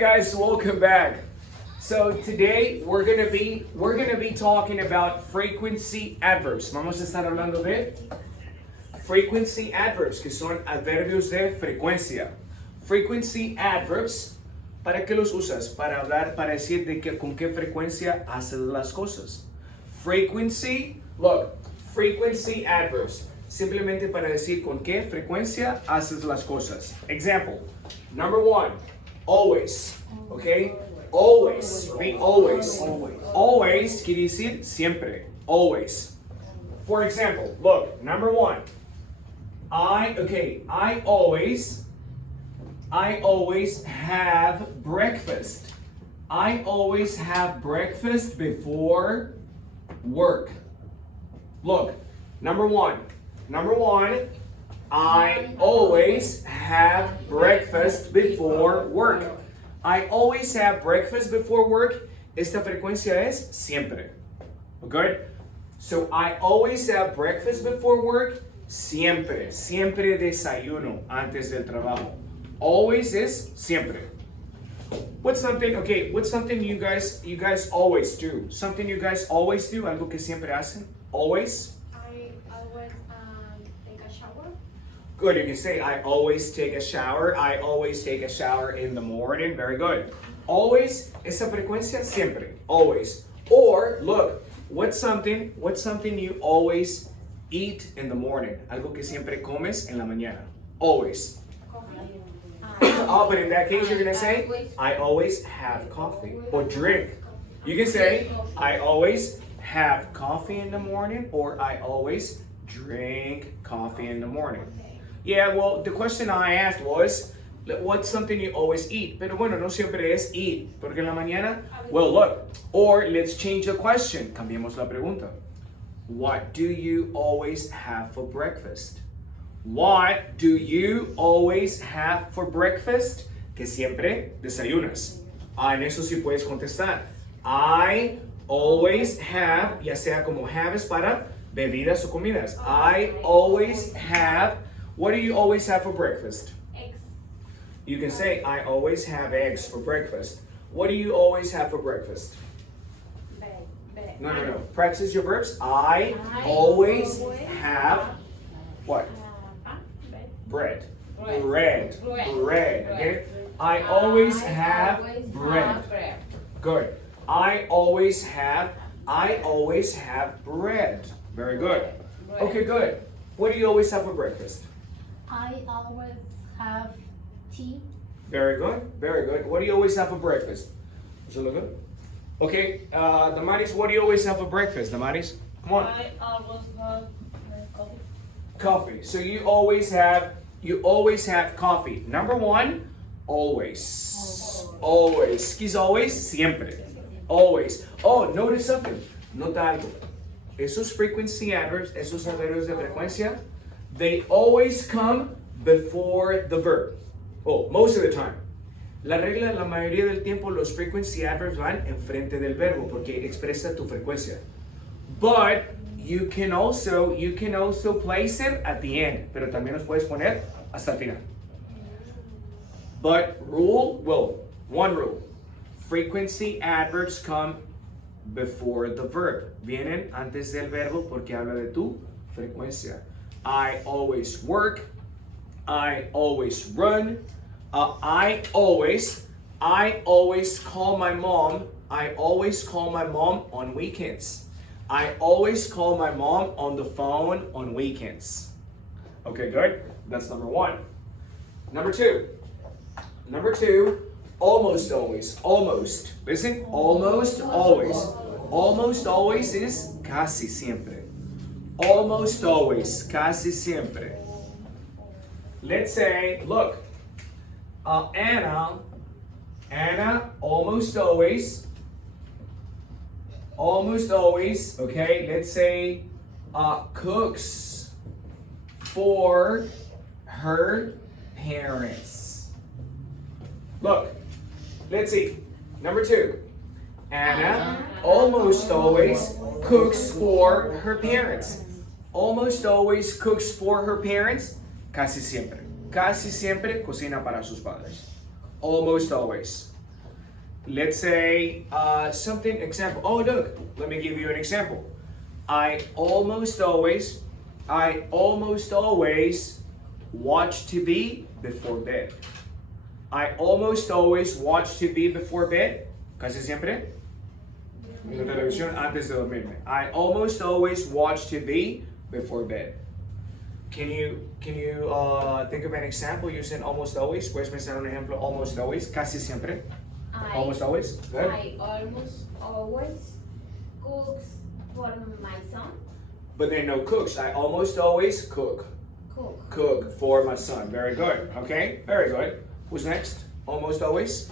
Guys, welcome back. So today we're gonna be talking about frequency adverbs. Vamos a estar hablando de frequency adverbs, que son adverbios de frecuencia. Frequency adverbs, ¿para qué los usas? Para hablar, para decir de que con qué frecuencia haces las cosas. Frequency, look, frequency adverbs, simplemente para decir con qué frecuencia haces las cosas. Example, number one. Always, okay? Always, repeat always. Always quiere decir siempre, always. For example, look, number one. I always have breakfast. I always have breakfast before work. Look, number one, I always have breakfast before work. I always have breakfast before work. Esta frecuencia es siempre. Okay? So I always have breakfast before work. Siempre. Siempre desayuno antes del trabajo. Always is siempre. What's something you guys always do? Something you guys always do? Algo que siempre hacen? Always? I always take a shower. Good, you can say I always take a shower. I always take a shower in the morning. Very good. Always, esa frecuencia siempre. Always. Or look, what's something you always eat in the morning? Algo que siempre comes en la mañana. Always. Coffee. Oh, but in that case you're gonna say I always have coffee or drink. You can say I always have coffee in the morning or I always drink coffee in the morning. Yeah, well, the question I asked was, what's something you always eat? Pero bueno, no siempre es eat, porque en la mañana, well, look, or let's change the question. Cambiemos la pregunta. What do you always have for breakfast? What do you always have for breakfast? Que siempre desayunas. En eso sí puedes contestar. I always have, ya sea como have es para bebidas o comidas. I always have. What do you always have for breakfast? Eggs. You can say, I always have eggs for breakfast. What do you always have for breakfast? Bread. No. Practice your verbs. I always have what? Bread. Bread. Okay? I always have bread. Good. I always have bread. Very good. Okay, good. What do you always have for breakfast? I always have tea. Very good. What do you always have for breakfast? Does it look good? Okay, Damaris, what do you always have for breakfast, Damaris? Come on. I always have coffee. Coffee. So you always have coffee. Number one, always. Always. ¿Qué es always? Siempre. Always. Oh, notice something. Nota algo. Esos frequency adverbs, esos adverbios de frecuencia, they always come before the verb. Oh, most of the time. La mayoría del tiempo, los frequency adverbs van enfrente del verbo porque expresa tu frecuencia. But you can also place it at the end, pero también los puedes poner hasta el final. But one rule. Frequency adverbs come before the verb. Vienen antes del verbo porque habla de tu frecuencia. I always work. I always run. I always call my mom. I always call my mom on weekends. I always call my mom on the phone on weekends. Okay, good. That's number one. Number two, almost always. Almost. Listen, almost always. Almost always is casi siempre. Almost always, casi siempre. Let's say, look, Anna almost always, okay, let's say, cooks for her parents. Look, let's see. Number two, Anna almost always cooks for her parents. Almost always cooks for her parents. Casi siempre cocina para sus padres. Almost always. let's say something, example. Oh, look, let me give you an example. I almost always watch TV before bed. I almost always watch TV before bed. Casi siempre. En la televisión antes de dormirme. I almost always watch TV before bed. Can you think of an example using almost always? Puedes pensar un ejemplo almost always, casi siempre. Almost always. Good. I almost always cooks for my son. But there are no cooks. I almost always cook for my son. Very good. Okay. Very good. Who's next? Almost always.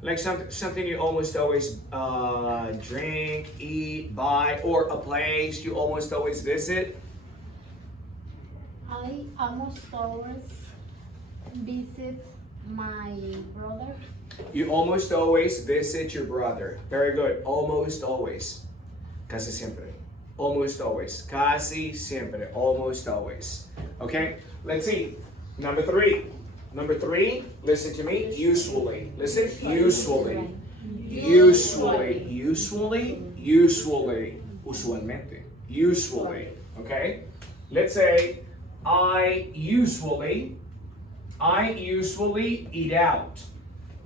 Like something you almost always drink, eat, buy, or a place you almost always visit. I almost always visit my brother. You almost always visit your brother. Very good. Almost always. Casi siempre. Almost always. Casi siempre. Almost always. Okay? Let's see. Number three. Number three, listen to me. Usually. Listen. Usually. Usually. Usually. Usually. Usualmente. Usually. Okay? Let's say, I usually eat out.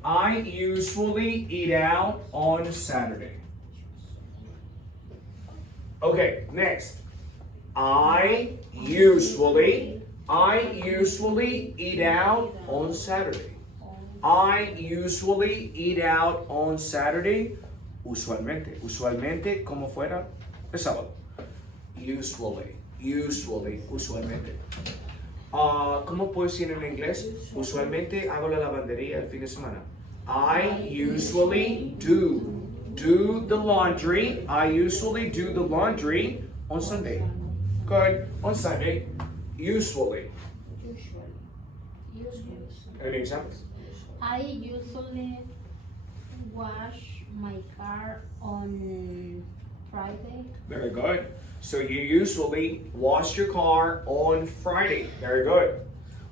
I usually eat out on Saturday. Okay, next. I usually eat out on Saturday. I usually eat out on Saturday. Usualmente. Usualmente como fuera el sábado. Usually. Usualmente. ¿Cómo puedo decir en inglés? Usualmente hago la lavandería el fin de semana. I usually do the laundry. I usually do the laundry on Sunday. Good. On Sunday. Usually. Any examples? I usually wash my car on Friday. Very good. So you usually wash your car on Friday. Very good.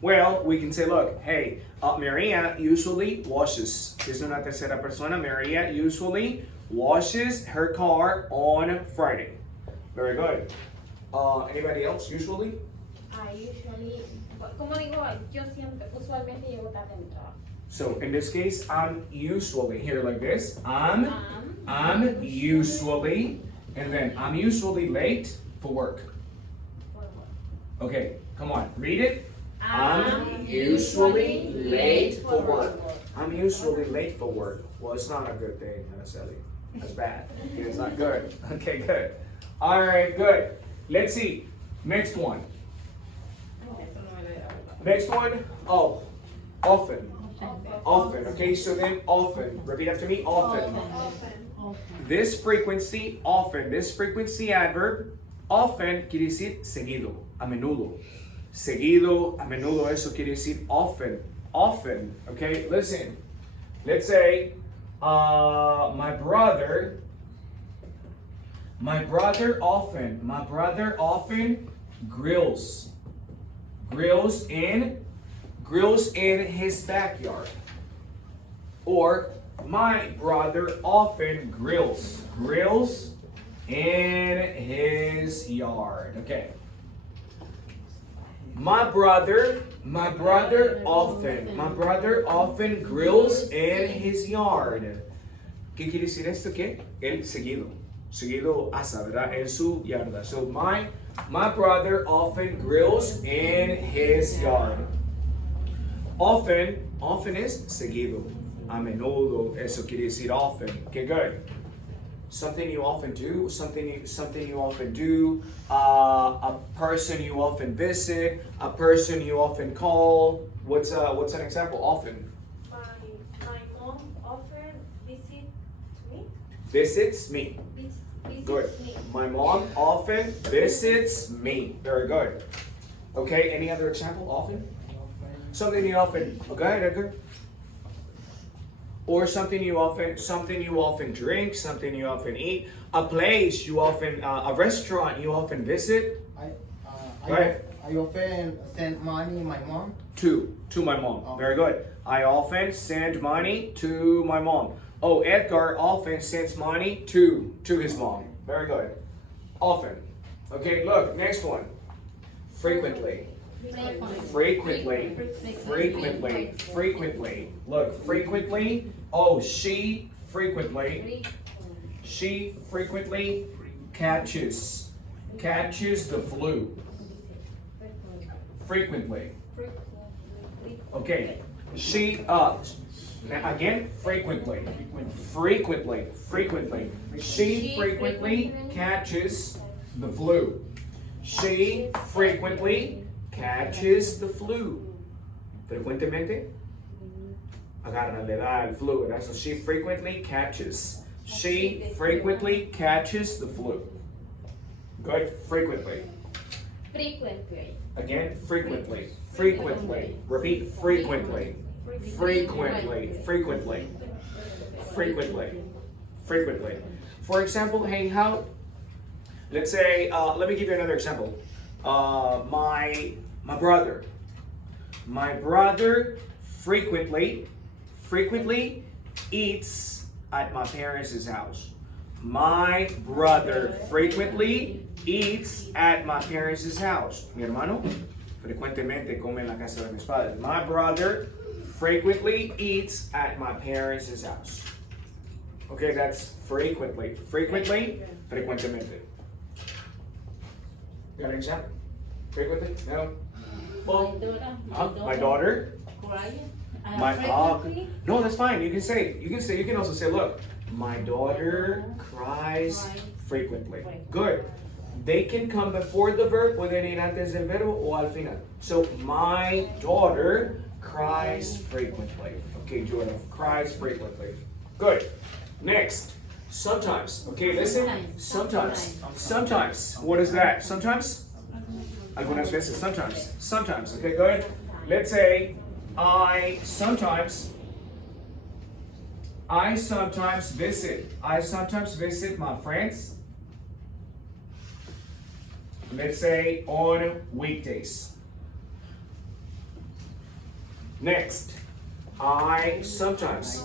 Well, we can say, look, hey, Maria usually washes. Es una tercera persona. Maria usually washes her car on Friday. Very good. Anybody else usually? I usually, como digo, yo siempre, usualmente llego tarde a mi trabajo. So in this case, I'm usually here like this. I'm usually, and then I'm usually late for work. Okay, come on, read it. I'm usually late for work. I'm usually late for work. Well, it's not a good thing, Araceli. That's bad. It's not good. Okay, good. All right, good. Let's see. Next one. Next one. Oh, often. Often. Okay, so then often. Repeat after me. Often. This frequency, often. This frequency adverb, often quiere decir seguido, a menudo. Seguido, a menudo, eso quiere decir often. Often. Okay, listen. Let's say, my brother often grills in his backyard. Or my brother often grills in his yard. Okay. My brother often grills in his yard. ¿Qué quiere decir esto? Que él seguido asa, ¿verdad? En su yarda. So my brother often grills in his yard. Often is seguido, a menudo. Eso quiere decir often. Okay, good. Something you often do, something you often do, a person you often visit, a person you often call. What's an example? Often. My mom often Visits me. Good. Me. My mom often visits me. Very good. Okay, any other example? Often? Something you often, go ahead, Edgar. Or something you often drink, something you often eat, a place you often, a restaurant you often visit. I often send money my mom. To my mom. Oh. Very good. I often send money to my mom. Oh, Edgar often sends money to his mom. Very good. Often. Okay, look, next one. Frequently. Frequently. Frequently. Frequently. Look, frequently. Oh, she frequently catches the flu. Frequently. Okay. She now again, frequently. She frequently catches the flu. She frequently catches the flu. Frecuentemente agarra, le da el flu, ¿verdad? So she frequently catches. She frequently catches the flu. Good. Frequently. Frequently. Again, frequently. Frequently. Repeat, frequently. Frequently. Frequently. Frequently. Frequently. For example, hey, how? Let's say, let me give you another example. My brother. My brother frequently eats at my parents' house. My brother frequently eats at my parents' house. Mi hermano frecuentemente come en la casa de mis padres. My brother frequently eats at my parents' house. Okay, that's frequently. Frequently, frecuentemente. Got an example? Frequently? No? Well, my daughter. No, that's fine. You can also say, look, my daughter cries frequently. Good. They can come before the verb, pueden ir antes del verbo o al final. So, my daughter cries frequently. Okay, Jordan, cries frequently. Good. Next, sometimes. Okay, listen. Sometimes. Sometimes. What is that? Sometimes? Algunas veces. Sometimes. Sometimes. Okay, good. Let's say, I sometimes visit my friends. Let's say on weekdays. Next, I sometimes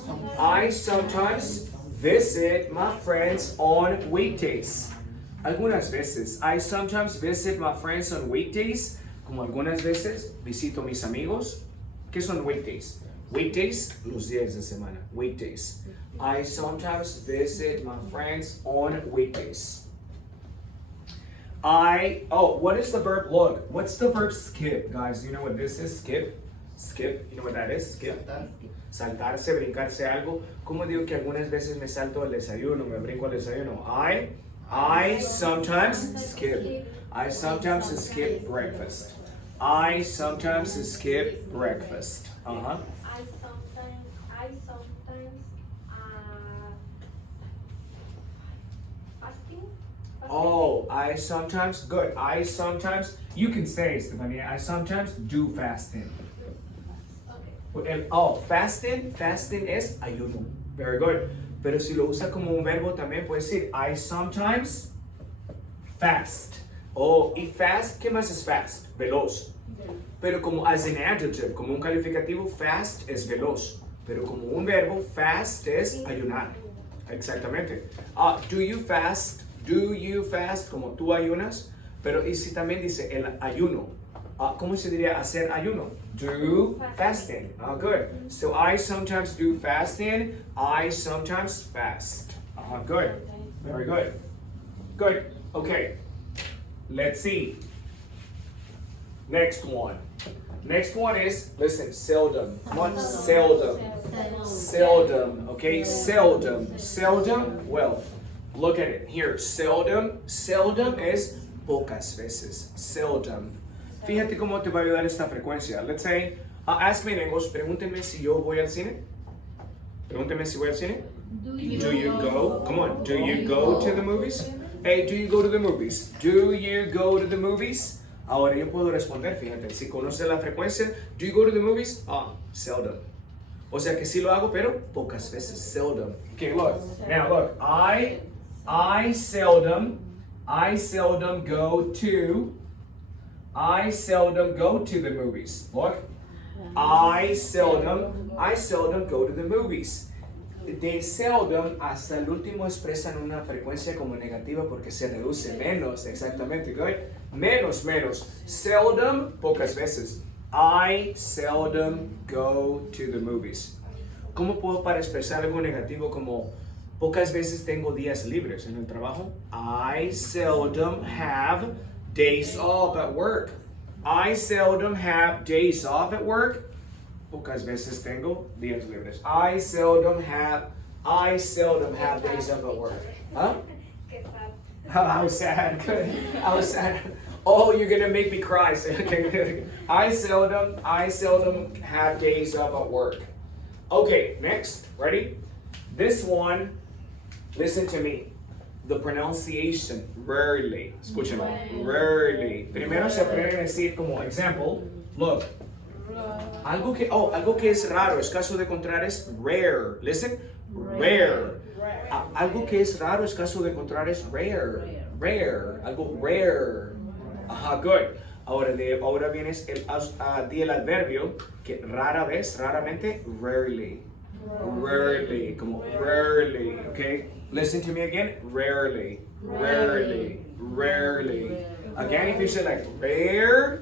visit my friends on weekdays. Algunas veces. I sometimes visit my friends on weekdays. Como algunas veces visito mis amigos. ¿Qué son weekdays? Weekdays, los días de semana. Weekdays. I sometimes visit my friends on weekdays. What is the verb look? What's the verb skip, guys? Do you know what this is? Skip. Skip. You know what that is? Skip. Saltarse, brincarse algo. ¿Cómo digo que algunas veces me salto el desayuno, me brinco el desayuno? I sometimes skip. I sometimes skip breakfast. I sometimes skip breakfast. I sometimes fasting. You can say, Stefania, I sometimes do fasting. Okay. Fasting es ayuno. Very good. Pero si lo usa como un verbo también puede decir, I sometimes fast. Y fast, ¿qué más es fast? Veloz. Pero como as an adjective, como un calificativo, fast es veloz. Pero como un verbo, fast es ayunar. Exactamente. Do you fast? Do you fast? Como tú ayunas. Pero y si también dice el ayuno. ¿Cómo se diría hacer ayuno? Do fasting. Good. So I sometimes do fasting. I sometimes fast. Good. Very good. Good. Okay. Let's see. Next one. Next one is, listen, seldom. What? Seldom. Seldom. Okay? Seldom. Seldom. Well, look at it here. Seldom. Seldom is pocas veces. Seldom. Fíjate cómo te va a ayudar esta frecuencia. Let's say, ask me in English, pregúntenme si yo voy al cine. Pregúntenme si voy al cine. Do you go? Come on. Do you go to the movies? Hey, do you go to the movies? Do you go to the movies? Ahora yo puedo responder, fíjate, si conoce la frecuencia, do you go to the movies? Seldom. O sea que sí lo hago, pero pocas veces. Seldom. Okay, look. Now look. I seldom go to the movies. Look. I seldom go to the movies. De seldom hasta el último expresan una frecuencia como negativa porque se reduce menos, exactamente, good. Menos. Seldom, pocas veces. I seldom go to the movies. ¿Cómo puedo para expresar algo negativo como pocas veces tengo días libres en el trabajo? I seldom have days off at work. I seldom have days off at work. Pocas veces tengo días libres. I seldom have days off at work. Huh? How sad. Good. How sad. Oh, you're gonna make me cry. Okay. I seldom have days off at work. Okay, next. Ready? This one, listen to me. The pronunciation, rarely. Escúchame. Rarely. Primero se aprende a decir como example. Look. Algo que es raro, es caso de encontrar es rare. Listen, rare. Algo que es raro, es caso de encontrar es rare. Rare. Algo rare. Ajá, good. Ahora viene el adverbio que raramente, rarely. Rarely, como rarely, okay? Listen to me again, rarely. Again, if you say like rarely.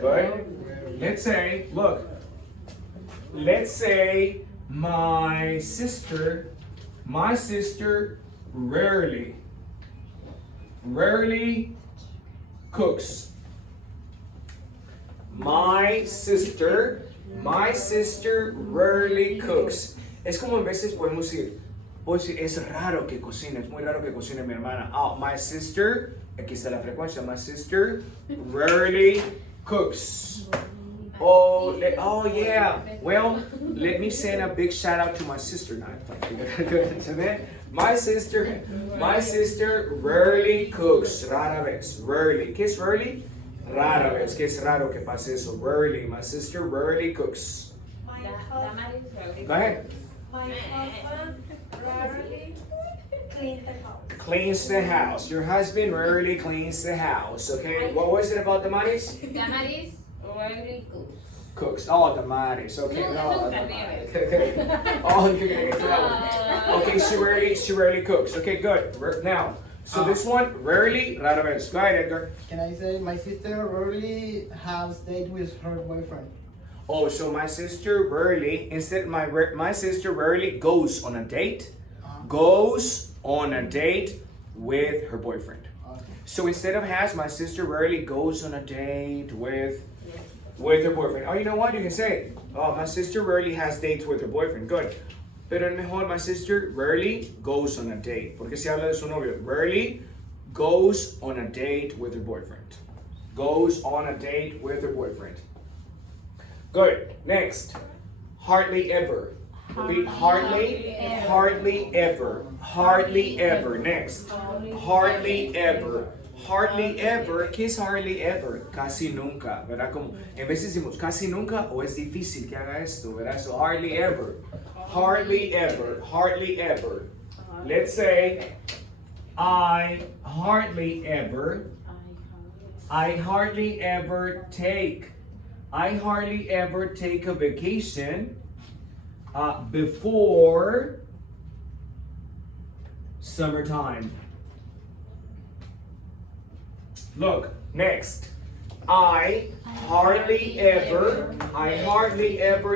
Good? Let's say my sister rarely cooks. My sister rarely cooks. Es como en veces podemos decir, es raro que cocine, es muy raro que cocine mi hermana. Oh, my sister, aquí está la frecuencia, my sister rarely cooks. Oh yeah. Well, let me send a big shout out to my sister now. My sister rarely cooks. Rara vez. Rarely. ¿Qué es rarely? Rara vez. ¿Qué es raro que pase eso? Rarely. My sister rarely cooks. Go ahead. My husband rarely cleans the house. Cleans the house. Your husband rarely cleans the house. Okay. What was it about the Damaris? Damaris rarely Cooks. Oh, Damaris. Okay. No. Oh, you're gonna get to that one. Okay. She rarely cooks. Okay. Good. Now. So this one rarely. Rara vez. Go ahead, Edgar. Can I say my sister rarely has date with her boyfriend? Oh, so my sister rarely, instead my sister rarely goes on a date, goes on a date with her boyfriend. Okay. So instead of has, my sister rarely goes on a date with her boyfriend. Oh, you know what? You can say, oh, my sister rarely has dates with her boyfriend. Good. Pero mejor, my sister rarely goes on a date. Porque se habla de su novio. Rarely goes on a date with her boyfriend. Goes on a date with her boyfriend. Good. Next. Hardly ever. Repeat. Hardly ever. Next. Hardly ever. ¿Qué es hardly ever? Casi nunca, ¿verdad? Como en vez decimos casi nunca o es difícil que haga esto, ¿verdad? So hardly ever. Let's say I hardly ever take a vacation before summertime. Look, next. I hardly ever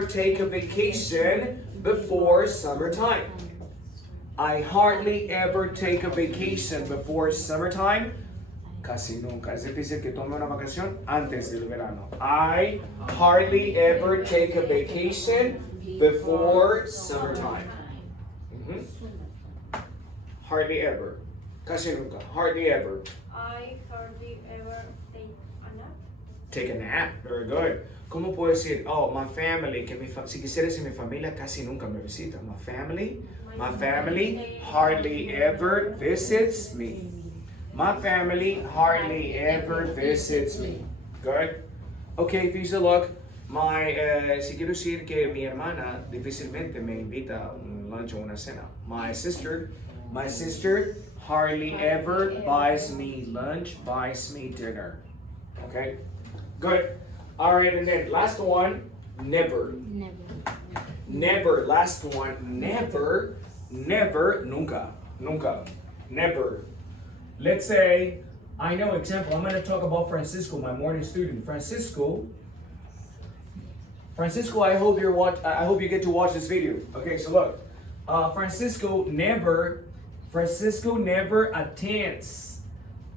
take a vacation before summertime. I hardly ever take a vacation before summertime. Casi nunca. Es difícil que tome una vacación antes del verano. I hardly ever take a vacation before summertime. Hardly ever. Casi nunca. Hardly ever. I hardly ever Take a nap. Very good. ¿Cómo puedo decir? Oh, my family. Si quisiera decir mi familia casi nunca me visita. My family hardly ever visits me. My family hardly ever visits me. Good. Okay, Fisa, look. Si quiero decir que mi hermana difícilmente me invita a un lunch o una cena. My sister hardly ever buys me lunch, buys me dinner. Okay? Good. All right, and then last one, never. Never. Last one, never. Never. Nunca. Nunca. Never. Let's say, I know example. I'm going to talk about Francisco, my morning student. Francisco, I hope I hope you get to watch this video. Okay, so look, Francisco never attends.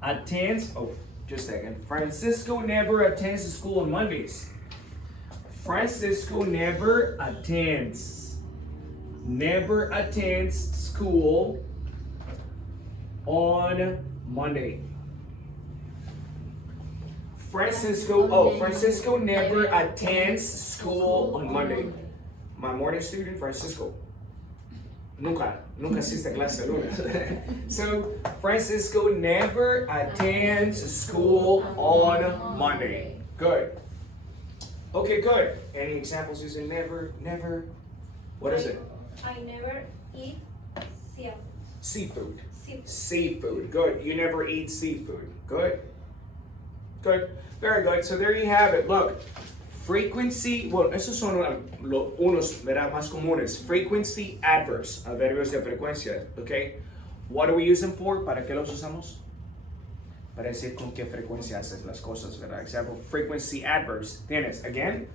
Oh, just a second. Francisco never attends school on Mondays. Francisco never attends school on Monday. Francisco never attends school on Monday. My morning student, Francisco. Nunca asiste a clase de lunes. So, Francisco never attends school on Monday. Good. Okay, good. Any examples using never? What is it? I never eat Seafood. seafood. Seafood. Good. You never eat seafood. Good. Good. Very good. So there you have it. Look, frequency. Well, esos son unos, ¿verdad? Más comunes. Frequency adverbs. Adverbios de frecuencia. Okay. What do we use them for? ¿Para qué los usamos? Para decir con qué frecuencia haces las cosas, ¿verdad? Example, frequency adverbs. Tienes, again,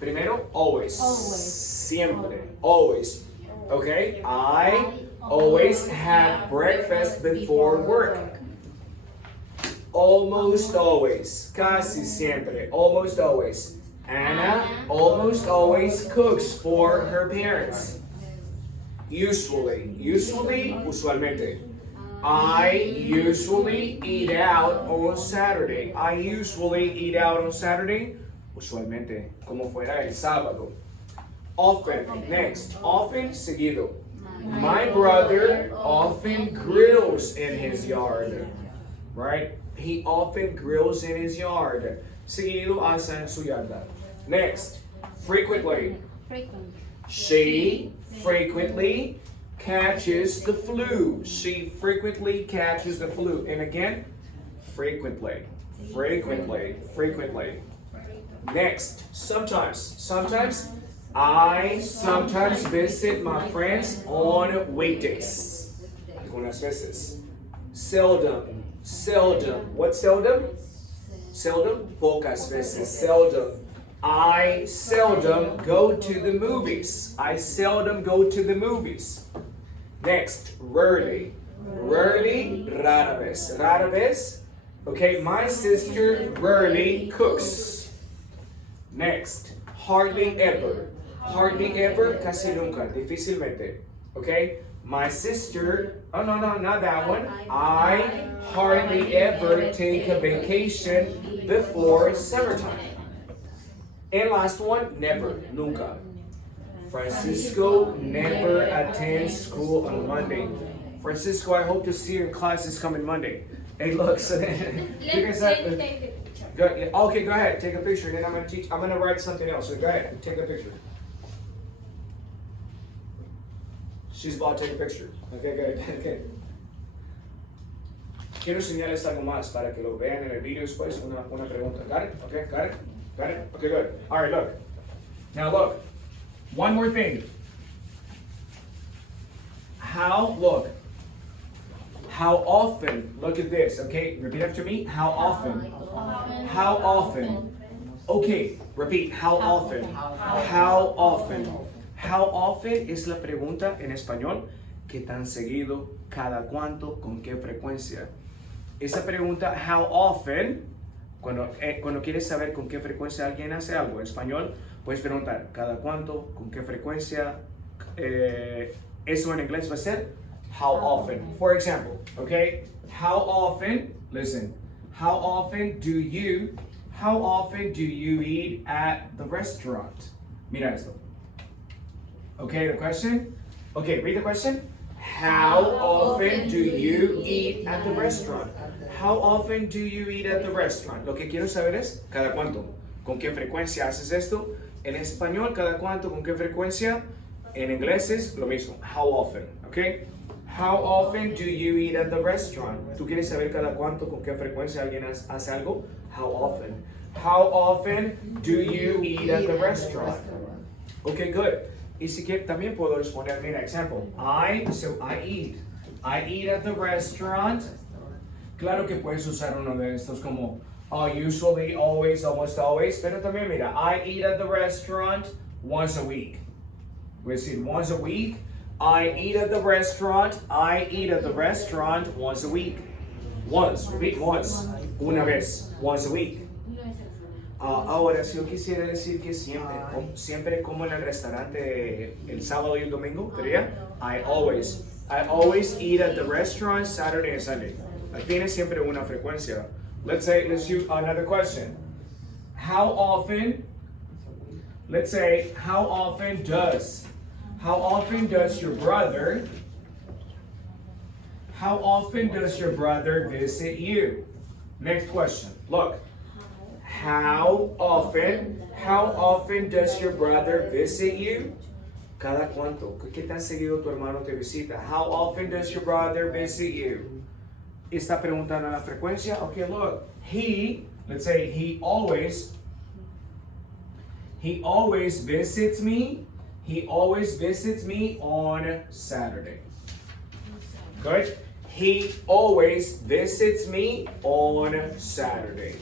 primero, always. Siempre. Always. Okay. I always have breakfast before work. Almost always. Casi siempre. Almost always. Anna almost always cooks for her parents. Usually. Usualmente. I usually eat out on Saturday. I usually eat out on Saturday. Usualmente. Como fuera el sábado. Often. Next. Often. Seguido. My brother often grills in his yard. Right? He often grills in his yard. Seguido hace en su yarda. Next, frequently. She frequently catches the flu. She frequently catches the flu. And again, frequently. Next, sometimes. I sometimes visit my friends on weekdays. Algunas veces. Seldom. What seldom? Seldom. Pocas veces. Seldom. I seldom go to the movies. Next, rarely. Rara vez. Okay, my sister rarely cooks. Next, hardly ever. Casi nunca. Difícilmente. Okay? My sister, oh no, not that one. I hardly ever take a vacation before summertime. And last one, never, nunca. Francisco never attends school on Monday. Francisco, I hope to see you in class this coming Monday. Hey, look, so then, you guys have to, okay, go ahead, take a picture, and then I'm gonna write something else, so go ahead, take a picture. She's about to take a picture. Okay, good. Okay. Quiero enseñarles algo más para que lo vean en el video después. Una pregunta. Got it? Okay, got it? Okay, good. All right, look. Now look. One more thing. How often, look at this, okay? Repeat after me. How often? Okay, repeat. How often? How often es la pregunta en español. ¿Qué tan seguido? ¿Cada cuánto? ¿Con qué frecuencia? Esa pregunta, how often, cuando quieres saber con qué frecuencia alguien hace algo en español, puedes preguntar ¿cada cuánto? ¿Con qué frecuencia? Eso en inglés va a ser how often. For example, okay? How often, listen, how often do you eat at the restaurant? Mira esto. Okay, the question? Okay, read the question. How often do you eat at the restaurant? How often do you eat at the restaurant? Lo que quiero saber es, ¿cada cuánto? ¿Con qué frecuencia haces esto? En español, ¿cada cuánto? ¿Con qué frecuencia? En inglés es lo mismo. How often, okay? How often do you eat at the restaurant? ¿Tú quieres saber cada cuánto, con qué frecuencia alguien hace algo? How often? How often do you eat at the restaurant? Okay, good. Y si que también puedo responder, mira, example. I eat. I eat at the restaurant. Claro que puedes usar uno de estos como usually, always, almost always. Pero también mira, I eat at the restaurant once a week. Voy a decir once a week. I eat at the restaurant. I eat at the restaurant once a week. Once, repeat once. Una vez, once a week. Ahora, si yo quisiera decir que siempre como en el restaurante el sábado y el domingo, diría I always eat at the restaurant Saturday and Sunday. Tiene siempre una frecuencia. Let's do another question. How often does your brother visit you? Next question. Look. How often does your brother visit you? Cada cuánto. ¿Qué tan seguido tu hermano te visita? How often does your brother visit you? Está preguntando la frecuencia. Okay, look. Let's say he always visits me. He always visits me on Saturday. Good. He always visits me on Saturday.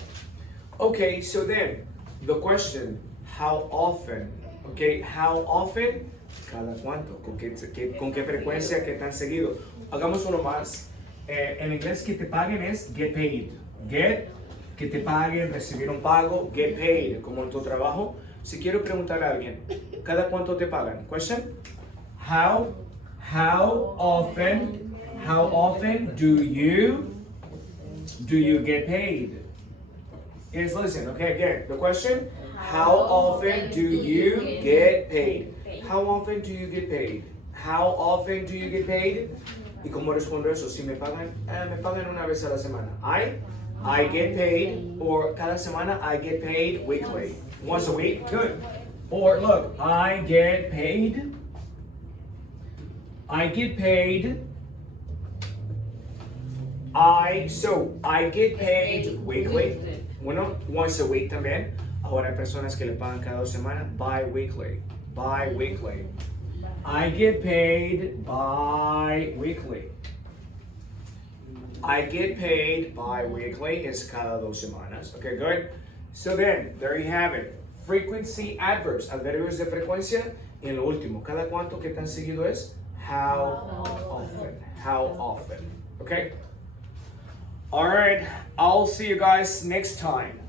Okay, so then the question, how often? Okay, how often? Cada cuánto. ¿Con qué frecuencia? ¿Qué tan seguido? Hagamos uno más. En inglés que te paguen es get paid. Get, que te paguen, recibir un pago. Get paid, como en tu trabajo. Si quiero preguntar a alguien, ¿cada cuánto te pagan? Question? How often do you get paid? Is listen, okay, again, the question, how often do you get paid? How often do you get paid? How often do you get paid? ¿Y cómo respondo eso? Si me pagan una vez a la semana. I get paid, or cada semana I get paid weekly. Once a week, good. Or look, I get paid weekly. Bueno, once a week también. Ahora hay personas que le pagan cada 2 semanas. Bi-weekly. I get paid bi-weekly. Es cada 2 semanas. Okay, good. So then, there you have it. Frequency adverbs, adverbios de frecuencia. Y en lo último, ¿cada cuánto? ¿Qué tan seguido es? How often. Okay? All right, I'll see you guys next time.